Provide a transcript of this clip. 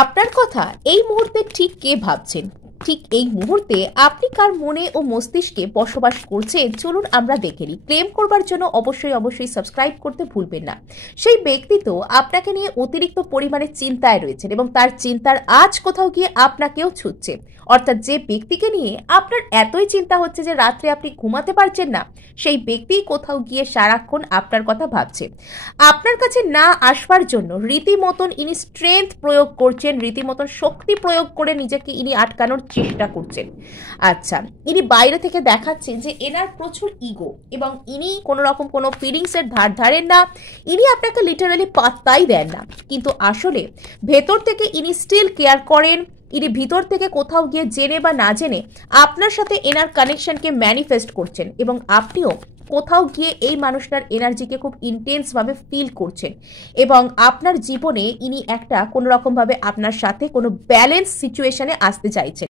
আপনার কথা এই মুহূর্তে ঠিক কে ভাবছেন? ঠিক এই মুহূর্তে আপনি কার মনে ও মস্তিষ্কে বসবাস করছেন চলুন আমরা দেখে নিই। ক্লেম করবার জন্য অবশ্যই সাবস্ক্রাইব করতে ভুলবেন না। সেই ব্যক্তি তো আপনাকে নিয়ে অতিরিক্ত পরিমাণে চিন্তায় রয়েছেন এবং তার চিন্তার আজ কোথাও গিয়ে আপনাকেও ছুটছে। অর্থাৎ যে ব্যক্তিকে নিয়ে আপনার এতই চিন্তা হচ্ছে যে রাত্রে আপনি ঘুমাতে পারছেন না, সেই ব্যক্তি কোথাও গিয়ে সারাক্ষণ আপনার কথা ভাবছে। আপনার কাছে না আসবার জন্য রীতিমতন ইনি স্ট্রেংথ প্রয়োগ করছেন, রীতিমতন শক্তি প্রয়োগ করে নিজেকে ইনি আটকানোর চেষ্টা করছেন। আচ্ছা, ইনি বাইরে থেকে দেখাচ্ছেন যে এনার প্রচুর ইগো এবং ইনি কোনো রকম কোনো ফিলিংসের ধার ধারেন না, ইনি আপনাকে লিটারালি পাত্তাই দেন না। কিন্তু আসলে ভেতর থেকে ইনি স্টিল কেয়ার করেন। ইনি ভিতর থেকে কোথাও গিয়ে জেনে বা না জেনে আপনার সাথে এনার কানেকশনকে ম্যানিফেস্ট করছেন এবং আপনিও কোথাও গিয়ে এই মানুষটার এনার্জিকে খুব ইন্টেন্সভাবে ফিল করছেন এবং আপনার জীবনে ইনি একটা কোনো রকমভাবে আপনার সাথে কোনো ব্যালেন্স সিচুয়েশনে আসতে চাইছেন।